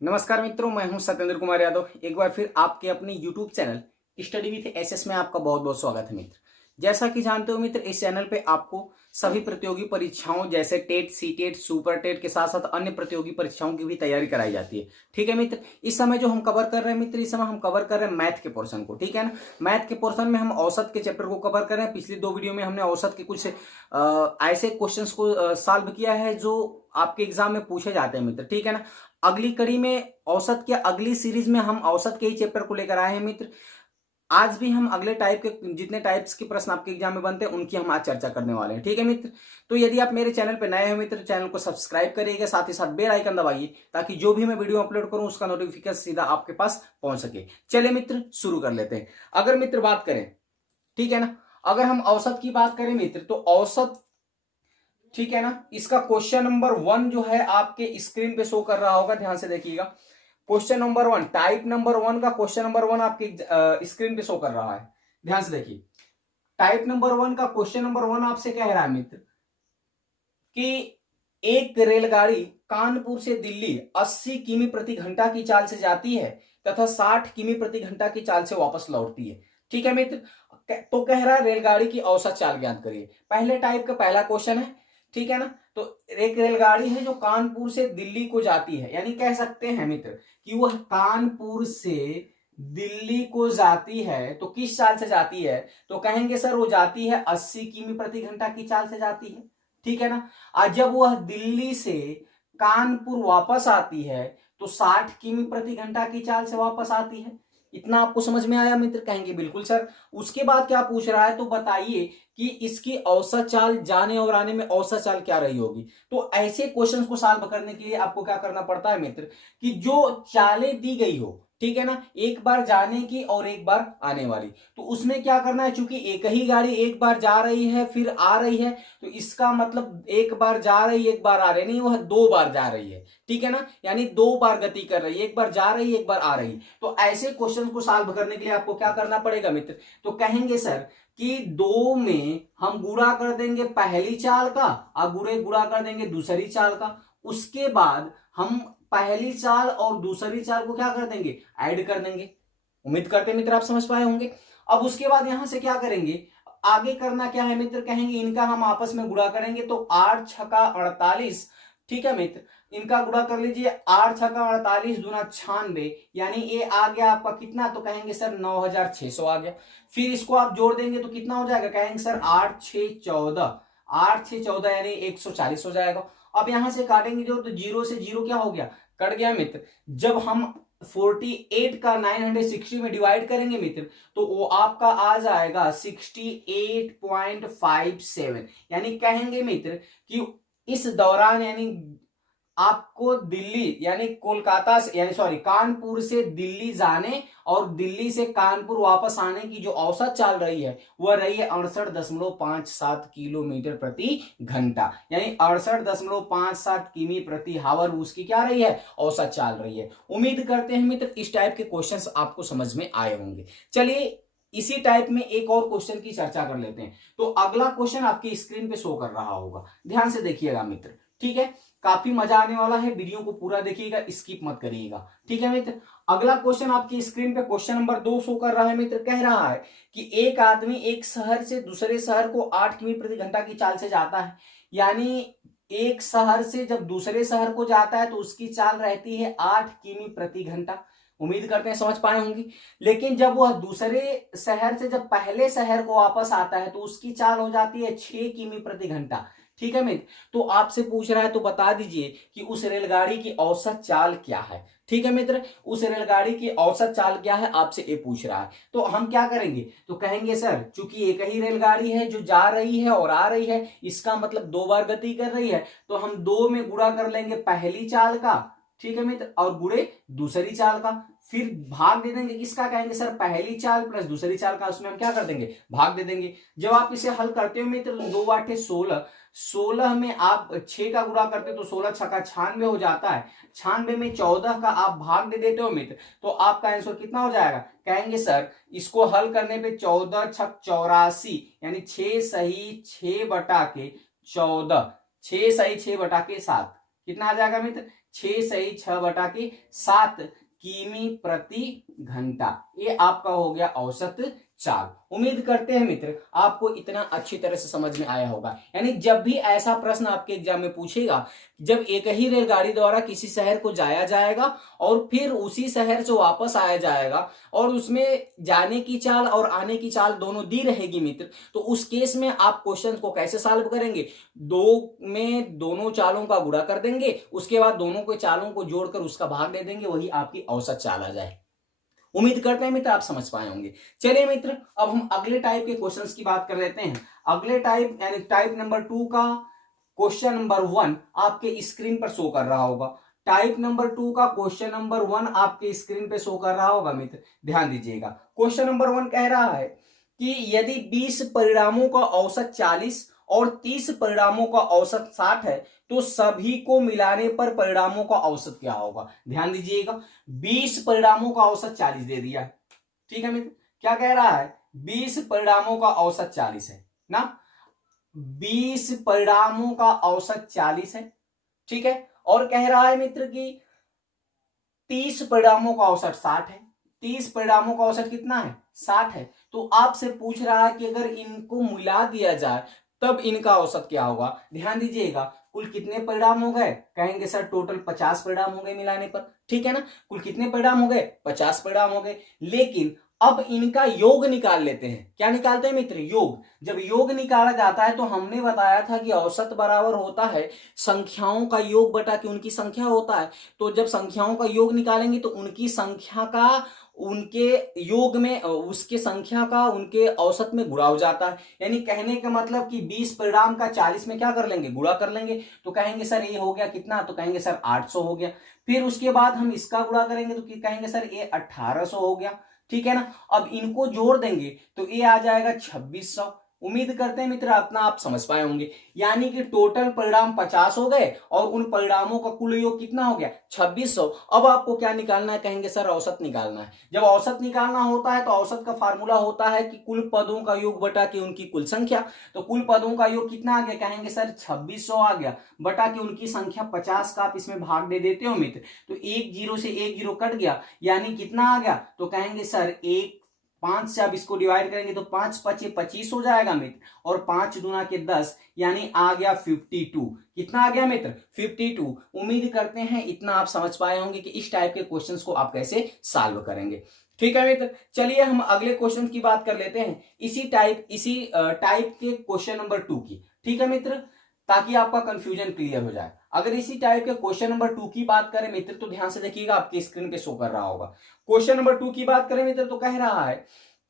नमस्कार मित्रों, मैं हूं सत्येंद्र कुमार यादव। एक बार फिर आपके अपने YouTube channel study with SS में आपका बहुत बहुत स्वागत है मित्र। जैसा कि जानते हो मित्र, इस चैनल पे आपको सभी प्रतियोगी परीक्षाओं जैसे टेट, सीटेट, सुपर टेट के साथ साथ अन्य प्रतियोगी परीक्षाओं की भी तैयारी कराई जाती है। ठीक है मित्र, इस समय जो हम कवर कर रहे हैं मित्र, इस समय हम कवर कर रहे हैं मैथ के पोर्शन को। ठीक है ना, मैथ के पोर्शन में हम औसत के चैप्टर को कवर कर रहे हैं। पिछली दो वीडियो में हमने औसत के कुछ ऐसे क्वेश्चंस को सॉल्व किया है जो आपके एग्जाम में पूछे जाते हैं मित्र। ठीक है ना, अगली कड़ी में औसत के अगली सीरीज में हम औसत के ही चैप्टर को लेकर आए हैं मित्र। आज भी हम अगले टाइप के जितने टाइप्स के प्रश्न आपके एग्जाम में बनते हैं उनकी हम आज चर्चा करने वाले हैं। ठीक है मित्र, तो यदि आप मेरे चैनल पर नए हैं मित्र, चैनल को सब्सक्राइब करिएगा, साथ ही साथ बेल आइकन दबाइए ताकि जो भी मैं वीडियो अपलोड करूं उसका नोटिफिकेशन सीधा आपके पास पहुंच सके। चलिए मित्र, शुरू कर लेते हैं। अगर मित्र बात करें, ठीक है ना, अगर हम औसत की बात करें मित्र, तो औसत, ठीक है ना, इसका क्वेश्चन नंबर 1 जो है आपके स्क्रीन पे शो कर रहा होगा, ध्यान से देखिएगा। क्वेश्चन नंबर 1, टाइप नंबर 1 का क्वेश्चन नंबर 1 आपके स्क्रीन पे शो कर रहा है। ध्यान से देखिए, टाइप नंबर 1 का क्वेश्चन नंबर 1 आपसे कह रहा है मित्र कि एक रेलगाड़ी कानपुर से दिल्ली 80 किमी प्रति घंटा की चाल से जाती है तथा 60 किमी प्रति घंटा की चाल से वापस लौटती है। ठीक है मित्र, तो कह रहा है रेलगाड़ी की औसत चाल ज्ञात करिए। पहले टाइप का पहला क्वेश्चन है। ठीक है ना, तो एक रेलगाड़ी है जो कानपुर से दिल्ली को जाती है, यानी कह सकते हैं मित्र कि वह कानपुर से दिल्ली को जाती है। तो किस चाल से जाती है? तो कहेंगे सर वो जाती है 80 किमी प्रति घंटा की चाल से जाती है। ठीक है ना, आज जब वह दिल्ली से कानपुर वापस आती है तो 60 किमी प्रति घंटा की चाल से वापस आती है। इतना आपको समझ में आया मित्र? कहेंगे बिल्कुल सर। उसके बाद क्या पूछ रहा है, तो बताइए कि इसकी औसत चाल जाने और आने में औसत चाल क्या रही होगी। तो ऐसे क्वेश्चंस को सॉल्व करने के लिए आपको क्या करना पड़ता है मित्र, कि जो चालें दी गई हो, ठीक है ना, एक बार जाने की और एक बार आने वाली, तो उसमें क्या करना है, चूंकि एक ही गाड़ी एक बार जा रही है फिर आ रही है, तो इसका मतलब एक बार जा रही एक बार आ रही नहीं, वह दो बार जा रही है। ठीक है ना, यानी दो बार गति कर रही है, एक बार जा रही है एक बार आ रही है। तो ऐसे क्वेश्चन को सॉल्व करने के लिए आपको क्या करना पड़ेगा मित्र, तो कहेंगे सर कि दो में हम गुणा कर देंगे पहली चाल का और गुणा कर देंगे दूसरी चाल का। उसके बाद हम पहली चाल और दूसरी चाल को क्या कर देंगे, ऐड कर देंगे। उम्मीद करते मित्र आप समझ पाए होंगे। अब उसके बाद यहां से क्या करेंगे, आगे करना क्या है मित्र, कहेंगे इनका हम आपस में गुणा करेंगे, तो 8 छका 48। ठीक है मित्र, इनका गुणा कर लीजिए, 8 छका 48 दूना 96, यानी ये आ गया आपका कितना, तो कहेंगे सर 9600 आ गया। फिर इसको आप जोड़ देंगे तो कितना हो जाएगा, कहेंगे सर 8 6 14, 8 6 14 यानी 140 हो जाएगा। अब यहां से काटेंगे जो, तो जीरो से जीरो क्या हो गया, कट गया मित्र। जब हम 48 का 960 में डिवाइड करेंगे मित्र, तो वो आपका आ जाएगा 68.57, यानी कहेंगे मित्र कि इस दौरान, यानी आपको दिल्ली यानी कोलकाता से, यानी सॉरी कानपुर से दिल्ली जाने और दिल्ली से कानपुर वापस आने की जो औसत चाल रही है वह रही है 68.57 किलोमीटर प्रति घंटा, यानी 68.57 किमी प्रति हावर उसकी क्या रही है, औसत चाल रही है। उम्मीद करते हैं मित्र इस टाइप के क्वेश्चंस आपको समझ में आए होंगे। चलिए इसी टाइप में एक और क्वेश्चन की चर्चा कर लेते हैं। तो अगला क्वेश्चन आपकी स्क्रीन पे शो कर रहा होगा, ध्यान से देखिएगा मित्र। ठीक है, काफी मजा आने वाला है, वीडियो को पूरा देखिएगा, स्किप मत करिएगा। ठीक है मित्र, अगला क्वेश्चन आपकी स्क्रीन पे क्वेश्चन नंबर 2 शो कर रहा है मित्र। कह रहा है कि एक आदमी एक शहर से दूसरे शहर को 8 किमी प्रति घंटा की चाल से जाता है, यानी एक शहर से जब दूसरे शहर को जाता है तो उसकी चाल रहती है 8 किमी प्रति घंटा। उम्मीद करते हैं समझ पाए होंगे। लेकिन जब वह दूसरे शहर से जब पहले शहर को वापस आता है तो उसकी चाल हो जाती है 6 किमी प्रति घंटा। ठीक है मित्र, तो आपसे पूछ रहा है तो बता दीजिए कि उस रेलगाड़ी की औसत चाल क्या है। ठीक है मित्र, उस रेलगाड़ी की औसत चाल क्या है आपसे ये पूछ रहा है। तो हम क्या करेंगे, तो कहेंगे सर चूंकि एक ही रेलगाड़ी है जो जा रही है और आ रही है, इसका मतलब दो बार गति कर रही है, तो हम दो में गुणा कर लेंगे पहली चाल का, ठीक है मित्र, और गुणे दूसरी चाल का, फिर भाग दे देंगे किसका, कहेंगे सर पहली चाल प्लस दूसरी चाल का, उसमें हम क्या कर देंगे, भाग दे देंगे। जब आप इसे हल करते हो मित्र, तो 2 8 16, 16 में आप 6 का गुणा करते हो तो 16 छक्का 96 हो जाता है। 96 में 14 का आप भाग दे देते हो मित्र, तो आपका आंसर कितना हो जाएगा, कहेंगे सर इसको हल करने पे 14 छक 84, यानी 6 सही 6 बटा के 14, 6 सही 6 बटा के 7, कितना आ जाएगा मित्र, 6×6 किमी प्रति घंटा, ये आपका हो गया औसत चाल। उम्मीद करते हैं मित्र आपको इतना अच्छी तरह से समझ में आया होगा। यानी जब भी ऐसा प्रश्न आपके एग्जाम में पूछेगा, जब एक ही रेलगाड़ी द्वारा किसी शहर को जाया जाएगा और फिर उसी शहर से वापस आया जाएगा और उसमें जाने की चाल और आने की चाल दोनों दी रहेगी मित्र, तो उस केस में आप क्वेश्चन को कैसे सॉल्व करेंगे? दो में दोनों चालों का गुणा कर देंगे, उसके बाद दोनों के चालों को जोड़कर उसका भाग दे देंगे, वही आपकी औसत चाल आ जाए। उम्मीद करते हैं मित्र आप समझ पाए होंगे। चलिए मित्र अब हम अगले टाइप के क्वेश्चंस की बात कर लेते हैं। अगले टाइप यानी टाइप नंबर 2 का क्वेश्चन नंबर 1 आपके स्क्रीन पर शो कर रहा होगा। टाइप नंबर 2 का क्वेश्चन नंबर 1 आपके स्क्रीन पे शो कर रहा होगा मित्र, ध्यान दीजिएगा। क्वेश्चन नंबर 1 कह रहा है कि यदि 20 परिणामों का औसत 40 और 30 परिणामों का औसत 60 है तो सभी को मिलाने पर परिणामों का औसत क्या होगा? ध्यान दीजिएगा, 20 परिणामों का औसत 40 दे दिया है, ठीक है मित्र। क्या कह रहा है? 20 परिणामों का औसत 40 है ना, 20 परिणामों का औसत 40 है, ठीक है। और कह रहा है मित्र कि 30 परिणामों का औसत 60 है। 30 परिणामों का औसत कितना है? 60 है। तो आपसे पूछ रहा है कि अगर इनको मिला दिया जाए तब इनका औसत क्या होगा? ध्यान दीजिएगा, कुल कितने परिणाम हो गए? कहेंगे सर टोटल 50 परिणाम हो गए मिलाने पर, ठीक है ना। कुल कितने परिणाम हो गए? 50 परिणाम हो गए। लेकिन अब इनका योग निकाल लेते हैं। क्या निकालते हैं मित्र? योग। जब योग निकाला जाता है तो हमने बताया था कि औसत बराबर होता है संख्याओं का योग बटा कि उनकी संख्या होता है। तो जब संख्याओं का योग निकालेंगे तो उनकी संख्या का उनके योग में उसके संख्या का उनके औसत में गुणा हो जाता है। यानी कहने का मतलब कि 20 परिणाम का 40 में क्या कर लेंगे? गुणा कर लेंगे। तो कहेंगे सर ये हो गया कितना? तो कहेंगे सर 800 हो गया। फिर उसके बाद हम इसका गुणा करेंगे तो कहेंगे सर ये 1800 हो गया, ठीक है ना। अब इनको जोड़ देंगे तो ये आ जाएगा 2600। उम्मीद करते हैं मित्र अपना आप समझ पाए होंगे। यानी कि टोटल परिणाम 50 हो गए और उन परिणामों का कुल योग कितना हो गया? 2600। अब आपको क्या निकालना है? कहेंगे सर औसत निकालना है। जब औसत निकालना होता है तो औसत का फार्मूला होता है कि कुल पदों का योग बटा कि उनकी कुल संख्या। तो कुल पदों का योग कितना आ गया? कहेंगे सर 2600 आ गया, बटा कि उनकी संख्या 50 का आप इसमें भाग दे देते हो मित्र, तो एक जीरो से एक जीरो कट गया, यानी कितना आ गया? तो कहेंगे सर 5 से आप इसको डिवाइड करेंगे तो 5 पचे 25 हो जाएगा मित्र, और 5 दूना के 10, यानी आ गया 52। कितना आ गया मित्र? 52। उम्मीद करते हैं इतना आप समझ पाए होंगे कि इस टाइप के क्वेश्चंस को आप कैसे सॉल्व करेंगे, ठीक है मित्र। चलिए हम अगले क्वेश्चन की बात कर लेते हैं, इसी टाइप के क्वेश्चन नंबर 2 की, ठीक है मित्र, ताकि आपका कंफ्यूजन क्लियर हो जाए। अगर इसी टाइप के क्वेश्चन नंबर 2 की बात करें मित्र तो ध्यान से देखिएगा, आपकी स्क्रीन पे शो कर रहा होगा। क्वेश्चन नंबर 2 की बात करें मित्र तो कह रहा है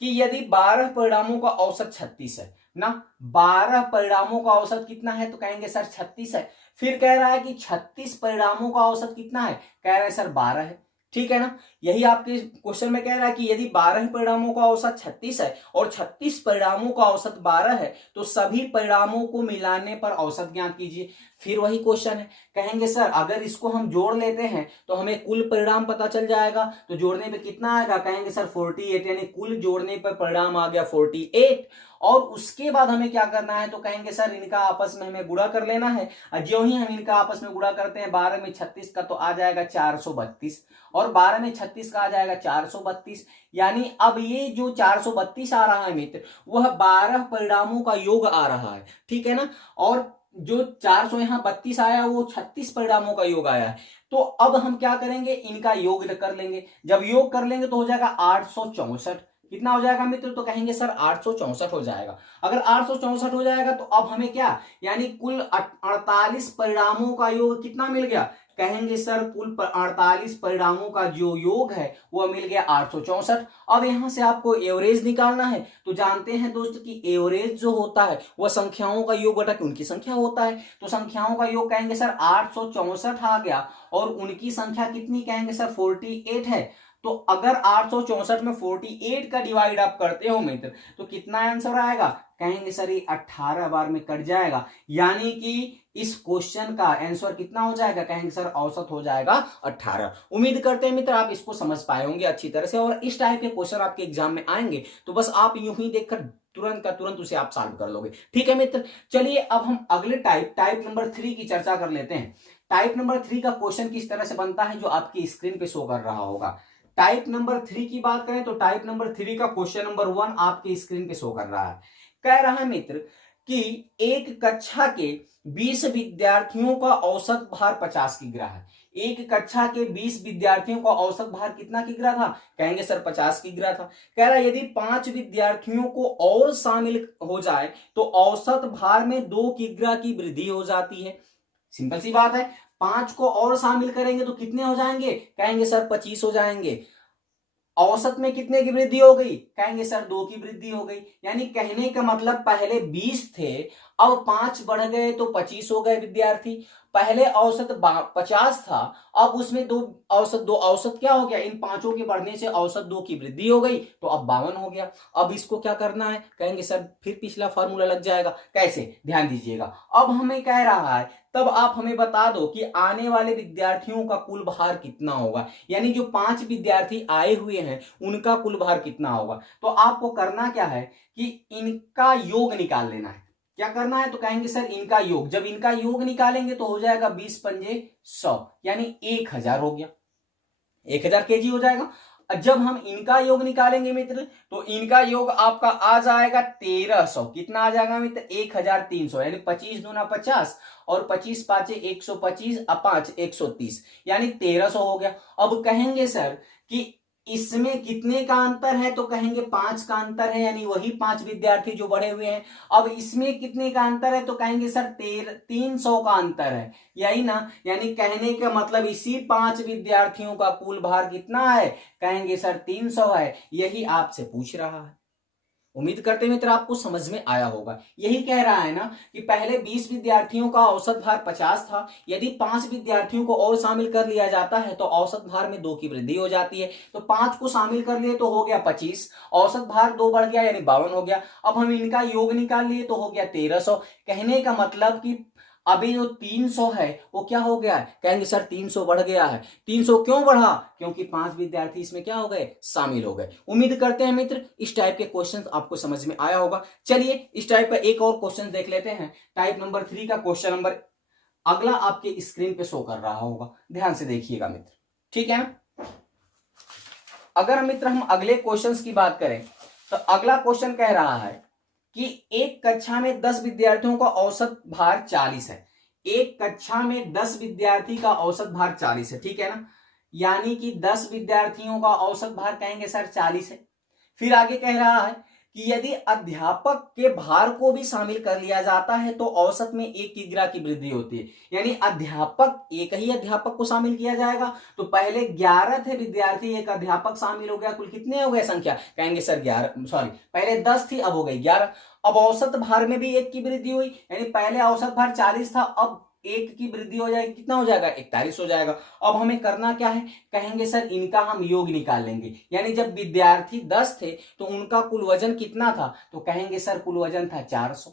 कि यदि 12 परिणामों का औसत 36 है ना, 12 परिणामों का औसत कितना है? तो कहेंगे सर 36 है। फिर कह रहा है कि 36 परिणामों का औसत कितना है? कह रहा है सर 12 है, ठीक है ना। यही आपके क्वेश्चन में कह रहा है कि यदि 12 परिणामों का औसत 36 है और 36 परिणामों का औसत 12 है तो सभी परिणामों को मिलाने पर औसत ज्ञात कीजिए। फिर वही क्वेश्चन है, कहेंगे सर अगर इसको हम जोड़ लेते हैं तो हमें कुल परिणाम पता चल जाएगा, तो जोड़ने पे कितना आएगा? कहेंगे सर 48, यानी कुल जोड़ने पर परिणाम आ गया 48। और उसके बाद हमें क्या करना है? तो कहेंगे सर इनका आपस में हमें गुणा कर लेना है। जो ही हम इनका आपस में गुणा करते हैं, 12 में 36 का तो आ जाएगा 432, और 12 में 36 का आ जाएगा 432। यानी अब ये जो 432 आ रहा है मित्र, वह 12 परिणामों का योग आ रहा है, ठीक है ना। और जो 400 यहाँ 32 आया वो 36 परिणामों का योग आया है। तो अब हम क्या करेंगे? इनका योग कर लेंगे। जब योग कर लेंगे तो हो जाएगा 864। कितना हो जाएगा मित्र? तो कहेंगे सर 864 हो जाएगा। अगर 864 हो जाएगा तो अब हमें क्या, यानी कुल 48 परिणामों का योग कितना मिल गया? कहेंगे सर कुल 48 परिणामों का जो योग है वह मिल गया 864। अब यहां से आपको एवरेज निकालना है, तो जानते हैं दोस्त कि एवरेज जो होता है वह संख्याओं का योग बटा उनकी संख्या होता है। तो संख्याओं का योग कहेंगे सर 864 आ गया, और उनकी संख्या कितनी? कहेंगे सर 48 है। तो अगर 864 में 48 का डिवाइड आप करते हो मित्र तो कितना आंसर आएगा? कहेंगे सर ये 18 बार में कट जाएगा, यानी कि इस क्वेश्चन का आंसर कितना हो जाएगा? कहेंगे सर औसत हो जाएगा 18। उम्मीद करते हैं मित्र आप इसको समझ पाए होंगे अच्छी तरह से, और इस टाइप के क्वेश्चन आपके एग्जाम में आएंगे तो बस आप यूं ही देखकर तुरंत का तुरंत उसे आप सॉल्व कर लोगे। ठीक है मित्र, चलिए अब हम अगले टाइप नंबर 3 की चर्चा कर लेते हैं। टाइप नंबर 3 का क्वेश्चन किस तरह से बनता है, जो आपकी स्क्रीन पे शो कर रहा होगा। टाइप नंबर 3 की बात करें तो टाइप नंबर 3 का क्वेश्चन नंबर 1 आपकी स्क्रीन पे शो कर रहा है। कह रहा है मित्र कि एक कक्षा के 20 विद्यार्थियों का औसत भार 50 किग्रा है। एक कक्षा के 20 विद्यार्थियों का औसत भार कितना किग्रा था, कहेंगे सर 50 किग्रा था। कह रहा है यदि 5 विद्यार्थियों को और शामिल हो जाए तो औसत भार में 2 किग्रा की वृद्धि हो जाती है। सिंपल सी बात है, 5 को और शामिल करेंगे तो कितने हो जाएंगे, कहेंगे सर 25 हो जाएंगे। औसत में कितने की वृद्धि हो गई, कहेंगे सर 2 की वृद्धि हो गई। यानी कहने का मतलब पहले 20 थे, अब 5 बढ़ गए तो 25 हो गए विद्यार्थी। पहले औसत 50 था, अब उसमें दो औसत क्या हो गया, इन पांचों के बढ़ने से औसत 2 की वृद्धि हो गई तो अब 52 हो गया। अब इसको क्या करना है, कहेंगे सर फिर पिछला फॉर्मूला लग जाएगा। कैसे, ध्यान दीजिएगा। अब हमें कह रहा है तब आप हमें बता दो कि आने वाले विद्यार्थियों का कुल भार कितना होगा, यानी जो 5 विद्यार्थी आए हुए हैं उनका कुल भार कितना होगा। तो आपको करना क्या है कि इनका योग निकाल लेना है। क्या करना है, तो कहेंगे सर इनका योग। जब इनका योग निकालेंगे तो हो जाएगा 20 पंजे 100, यानी 1000 हो गया, 1000 केजी हो जाएगा। जब हम इनका योग निकालेंगे मित्र तो इनका योग आपका आ जाएगा 1300। कितना आ जाएगा मित्र, 1300, यानी 25 दूना 50 और 25 पांचे 125 5 130, यानी 1300 हो गया। अब कहेंगे सर कि इसमें कितने का अंतर है, तो कहेंगे 5 का अंतर है, यानी वही 5 विद्यार्थी जो बढ़े हुए हैं। अब इसमें कितने का अंतर है, तो कहेंगे सर 300 का अंतर है, यही ना। यानी कहने का मतलब इसी 5 विद्यार्थियों का कुल भार कितना है, कहेंगे सर 300 है। यही आपसे पूछ रहा है। उम्मीद करते हैं मित्र आपको समझ में आया होगा। यही कह रहा है ना कि पहले 20 विद्यार्थियों का औसत भार 50 था, यदि 5 विद्यार्थियों को और शामिल कर लिया जाता है तो औसत भार में 2 की वृद्धि हो जाती है। तो 5 को शामिल कर लिए तो हो गया 25, औसत भार 2 बढ़ गया यानी 52 हो गया। अब हम इनका योग निकाल लिए तो हो गया 1300। कहने का मतलब कि अभी जो 300 है वो क्या हो गया है, कहेंगे सर 300 बढ़ गया है। 300 क्यों बढ़ा, क्योंकि 5 विद्यार्थी इसमें क्या हो गए, शामिल हो गए। उम्मीद करते हैं मित्र इस टाइप के क्वेश्चन आपको समझ में आया होगा। चलिए इस टाइप का एक और क्वेश्चन देख लेते हैं। टाइप नंबर 3 का क्वेश्चन नंबर अगला आपके स्क्रीन पे शो कर रहा होगा, ध्यान से देखिएगा मित्र। ठीक है ना। अगर मित्र हम अगले क्वेश्चन की बात करें तो अगला क्वेश्चन कह रहा है कि एक कक्षा में 10 विद्यार्थियों का औसत भार 40 है। एक कक्षा में 10 विद्यार्थी का औसत भार 40 है, ठीक है ना। यानी कि 10 विद्यार्थियों का औसत भार कहेंगे सर 40 है। फिर आगे कह रहा है कि यदि अध्यापक के भार को भी शामिल कर लिया जाता है तो औसत में 1 किग्रा की वृद्धि होती है। यानी अध्यापक, एक ही अध्यापक को शामिल किया जाएगा तो पहले 11 थे विद्यार्थी, एक अध्यापक शामिल हो गया, कुल कितने हो गए संख्या, कहेंगे सर 11, सॉरी पहले 10 थी अब हो गई 11। अब औसत भार में भी 1 की वृद्धि हुई, यानी पहले औसत भार 40 था, अब 1 की वृद्धि हो जाएगी, कितना हो जाएगा 41 हो जाएगा। अब हमें करना क्या है, कहेंगे सर इनका हम योग निकाल लेंगे। यानी जब विद्यार्थी 10 थे तो उनका कुल वजन कितना था, तो कहेंगे सर कुल वजन था 400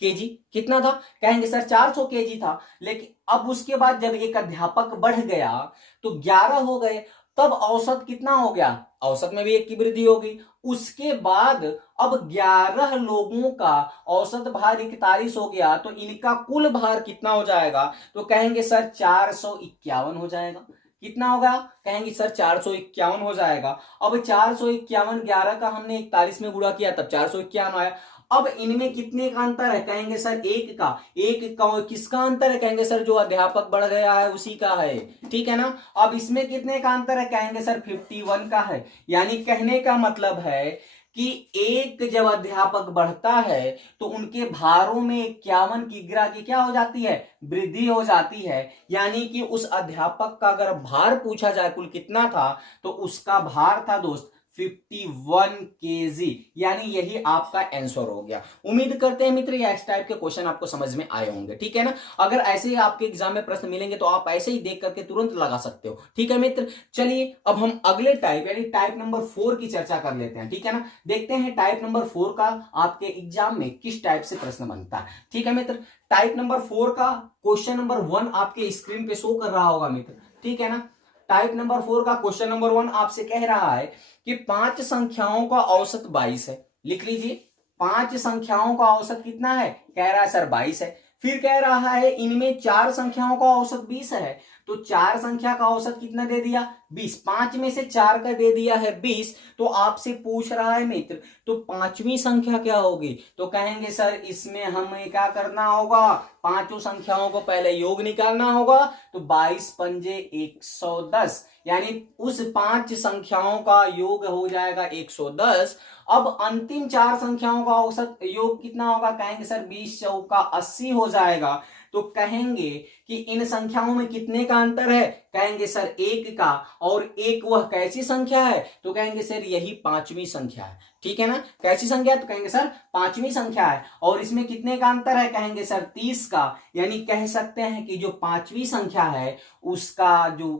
केजी। कितना था, कहेंगे सर 400 केजी था। लेकिन अब उसके बाद जब एक अध्यापक बढ़ गया तो 11 हो गए, तब औसत कितना हो गया, औसत में भी 1 की वृद्धि हो गई। उसके बाद अब 11 लोगों का औसत भार 41 हो गया तो इनका कुल भार कितना हो जाएगा, तो कहेंगे सर 451 हो जाएगा। कितना होगा, कहेंगे सर 451 हो जाएगा। अब 451 11 का हमने 41 में गुणा किया तब 451 आया। अब इनमें कितने का अंतर है, कहेंगे सर 1 का। 1 का किसका अंतर है, कहेंगे सर जो अध्यापक बढ़ गया है उसी का है, ठीक है ना। अब इसमें कितने का अंतर है, कहेंगे सर 51 का है। यानी कहने का मतलब है कि एक जब अध्यापक बढ़ता है तो उनके भारों में 51 किग्रा की क्या हो जाती है, वृद्धि हो जाती है। यानी कि उस अध्यापक का अगर भार पूछा जाए कुल कितना था तो उसका भार था दोस्त 51 केजी, यानी यही आपका आंसर हो गया। उम्मीद करते हैं मित्र इस टाइप के क्वेश्चन आपको समझ में आए होंगे, ठीक है ना। अगर ऐसे ही आपके एग्जाम में प्रश्न मिलेंगे तो आप ऐसे ही देख करके तुरंत लगा सकते हो, ठीक है मित्र। चलिए अब हम अगले टाइप यानी टाइप नंबर 4 की चर्चा कर लेते हैं, ठीक है ना। देखते हैं टाइप नंबर 4 का आपके एग्जाम में किस टाइप से प्रश्न बनता है, ठीक है मित्र। टाइप नंबर 4 का क्वेश्चन नंबर 1 आपके स्क्रीन पे शो कर रहा होगा मित्र, ठीक है ना। टाइप नंबर 4 का क्वेश्चन नंबर 1 आपसे कह रहा है कि 5 संख्याओं का औसत 22 है। लिख लीजिए पांच संख्याओं का औसत कितना है, कह रहा है सर 22 है। फिर कह रहा है इनमें चार संख्याओं का औसत 20 है, तो चार संख्या का औसत कितना दे दिया 20, पांच में से चार का दे दिया है 20। तो आपसे पूछ रहा है मित्र तो पांचवी संख्या क्या होगी, तो कहेंगे सर इसमें हमें क्या करना होगा, पांचों संख्याओं को पहले योग निकालना होगा। तो 22 पंजे 110, यानी उस पांच संख्याओं का योग हो जाएगा 110। अब अंतिम चार संख्याओं का औसत योग कितना होगा, कहेंगे सर 20 चौका 80 हो जाएगा। तो कहेंगे कि इन संख्याओं में कितने का अंतर है, कहेंगे सर एक का, और एक वह कैसी संख्या है, तो कहेंगे सर यही पांचवी संख्या है। ठीक है ना, कैसी संख्या है, तो कहेंगे सर पांचवी संख्या है। और इसमें कितने का अंतर है, कहेंगे सर 30 का, यानी कह सकते हैं कि जो पांचवी संख्या है उसका जो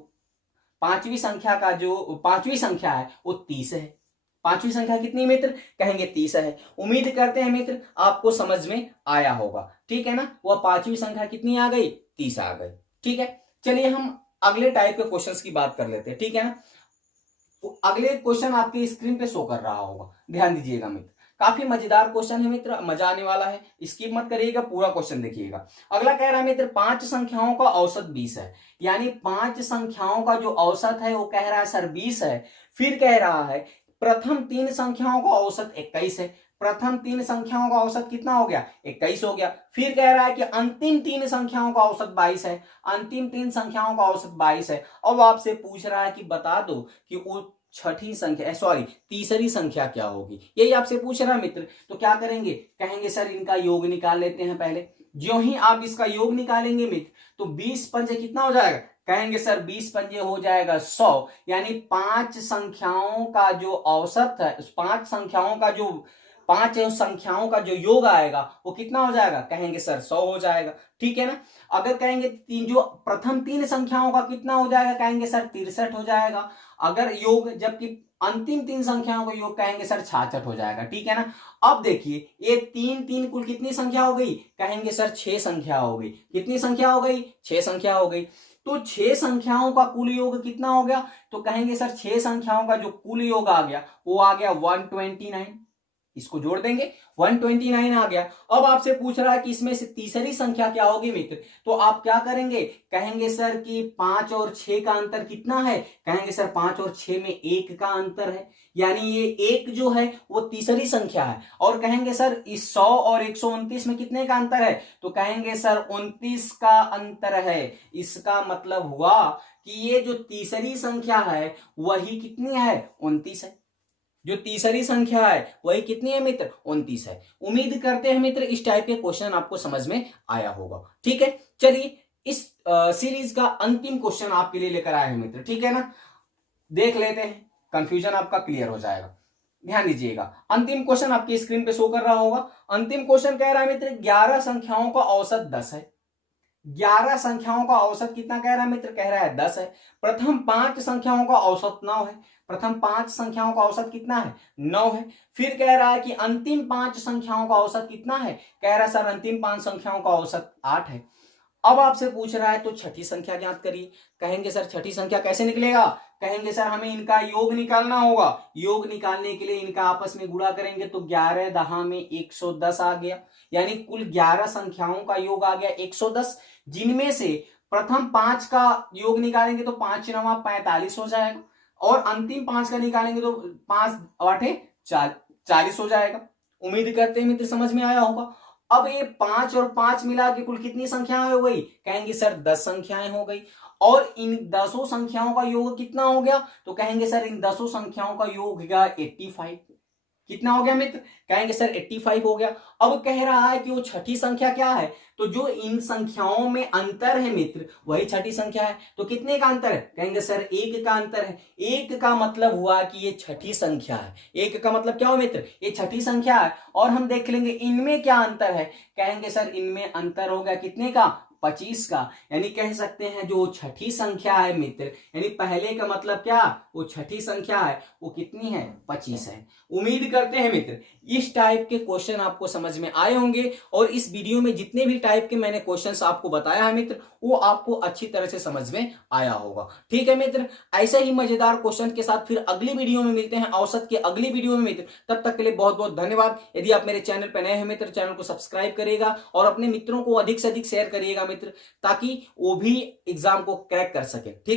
पांचवी संख्या है वो 30 है। पांचवी संख्या कितनी मित्र, कहेंगे 30 है। उम्मीद करते हैं मित्र आपको समझ में आया होगा। ठीक है ना, वह पांचवी संख्या कितनी आ गई, 30 आ गई। ठीक है, चलिए हम अगले टाइप के क्वेश्चंस की बात कर लेते हैं। ठीक है ना, तो अगले क्वेश्चन आपके स्क्रीन पे शो कर रहा होगा, ध्यान दीजिएगा मित्र। काफी मजेदार क्वेश्चन है मित्र, मजा आने वाला है, स्किप मत करिएगा, पूरा क्वेश्चन देखिएगा। अगला कह रहा है मित्र पांच संख्याओं का औसत 20 है, यानी पांच संख्याओं का जो औसत है वो कह रहा है सर 20 है। फिर कह रहा है प्रथम तीन संख्याओं का औसत 21 है, प्रथम तीन संख्याओं का औसत कितना हो गया, 21 हो गया। फिर कह रहा है कि अंतिम तीन संख्याओं का औसत 22 है, अंतिम तीन संख्याओं का औसत 22 है। अब आपसे पूछ रहा है कि बता दो कि वो तीसरी संख्या क्या होगी, यही आपसे पूछ रहा है मित्र। तो क्या करेंगे, कहेंगे सर इनका योग निकाल लेते हैं पहले। ज्यों ही आप इसका योग निकालेंगे मित्र तो 20 पंजे कितना हो जाएगा, कहेंगे सर 20 पंजे हो जाएगा 100, यानी पांच संख्याओं का जो औसत है, उस पांच संख्याओं का जो योग आएगा वो कितना हो जाएगा, कहेंगे सर 100 हो जाएगा। ठीक है ना, अगर कहेंगे जो प्रथम तीन संख्याओं का कितना हो जाएगा, कहेंगे सर 63 हो जाएगा। अगर योग, जबकि अंतिम तीन संख्याओं का योग कहेंगे सर 66 हो जाएगा। ठीक है ना, अब देखिए ये तीन तीन कुल कितनी संख्या हो गई, कहेंगे सर 6 संख्या हो गई। कितनी संख्या हो गई, 6 संख्या हो गई। तो 6 संख्याओं का कुल योग कितना हो गया, तो कहेंगे सर 6 संख्याओं का जो कुल योग आ गया वो आ गया 129। इसको जोड़ देंगे 129 आ गया। अब आपसे पूछ रहा है कि इसमें से तीसरी संख्या क्या होगी मित्र, तो आप क्या करेंगे, कहेंगे सर कि 5 और 6 का अंतर कितना है, कहेंगे सर 5 और 6 में 1 का अंतर है, यानी ये 1 जो है वो तीसरी संख्या है। और कहेंगे सर इस 100 और 129 में कितने का अंतर है, तो कहेंगे सर 29 का अंतर है। इसका मतलब हुआ कि ये जो तीसरी संख्या है वही कितनी है, 29 है। जो तीसरी संख्या है वही कितनी है मित्र, 29 है। उम्मीद करते हैं मित्र इस टाइप के क्वेश्चन आपको समझ में आया होगा। ठीक है, चलिए इस सीरीज का अंतिम क्वेश्चन आपके लिए लेकर आए हैं मित्र। ठीक है ना, देख लेते हैं, कंफ्यूजन आपका क्लियर हो जाएगा। ध्यान दीजिएगा, अंतिम क्वेश्चन आपकी स्क्रीन पे शो कर रहा होगा। अंतिम क्वेश्चन कह रहा है मित्र 11 संख्याओं का औसत 10 है। 11 संख्याओं का औसत कितना कह रहा है मित्र, कह रहा है 10 है। प्रथम 5 संख्याओं का औसत 9 है, प्रथम 5 संख्याओं का औसत कितना है, 9 है। फिर कह रहा है कि अंतिम 5 संख्याओं का औसत कितना है, कह रहा है सर अंतिम 5 संख्याओं का औसत 8 है। अब आपसे पूछ रहा है तो छठी संख्या ज्ञात करिए। कहेंगे सर छठी संख्या कैसे निकलेगा, कहेंगे सर हमें इनका योग निकालना होगा। योग निकालने के लिए इनका आपस में गुणा करेंगे तो 11 दहा में 110 आ गया, यानी कुल 11 संख्याओं का योग आ गया 110, जिनमें से प्रथम 5 का योग निकालेंगे तो 5 9 45 हो जाएगा, और अंतिम 5 का निकालेंगे तो 5 8 40 हो जाएगा। उम्मीद करते हैं मित्र समझ में आया होगा। अब ये 5 और 5 मिला के कुल कितनी संख्याएं हो गई, कहेंगे सर 10 संख्याएं हो गई। और इन 10 संख्याओं का योग कितना हो गया, तो कहेंगे सर इन 10 संख्याओं का योग हो गया 85। कितना हो गया मित्र, कहेंगे सर 85 हो गया। अब कह रहा है कि वो छठी संख्या क्या है, तो जो इन संख्याओं में अंतर है मित्र वही छठी संख्या है। तो कितने का अंतर है, कहेंगे सर 1 का अंतर है। 1 का मतलब हुआ कि ये छठी संख्या है। 1 का मतलब क्या हो मित्र, ये छठी संख्या है। और हम देख लेंगे इनमें क्या अंतर है, कहेंगे सर इनमें अंतर हो गया कितने का, 25 का, यानी कह सकते हैं जो छठी संख्या है मित्र, यानी पहले का मतलब क्या, वो छठी संख्या है, वो कितनी है, 25 है। उम्मीद करते हैं मित्र इस टाइप के क्वेश्चन आपको समझ में आए होंगे और इस वीडियो में जितने भी टाइप के मैंने क्वेश्चंस आपको बताया है मित्र वो आपको अच्छी तरह से समझ में आया होगा। ठीक है मित्र, ऐसे ही मजेदार क्वेश्चन के साथ फिर अगली वीडियो में मिलते हैं, औसत की अगली वीडियो में मित्र। तब तक के लिए बहुत बहुत धन्यवाद। यदि आप मेरे चैनल पर नए हैं मित्र, चैनल को सब्सक्राइब करिएगा और अपने मित्रों को अधिक से अधिक शेयर करिएगा मित्र, ताकि वो भी एग्जाम को क्रैक कर सके। ठीक।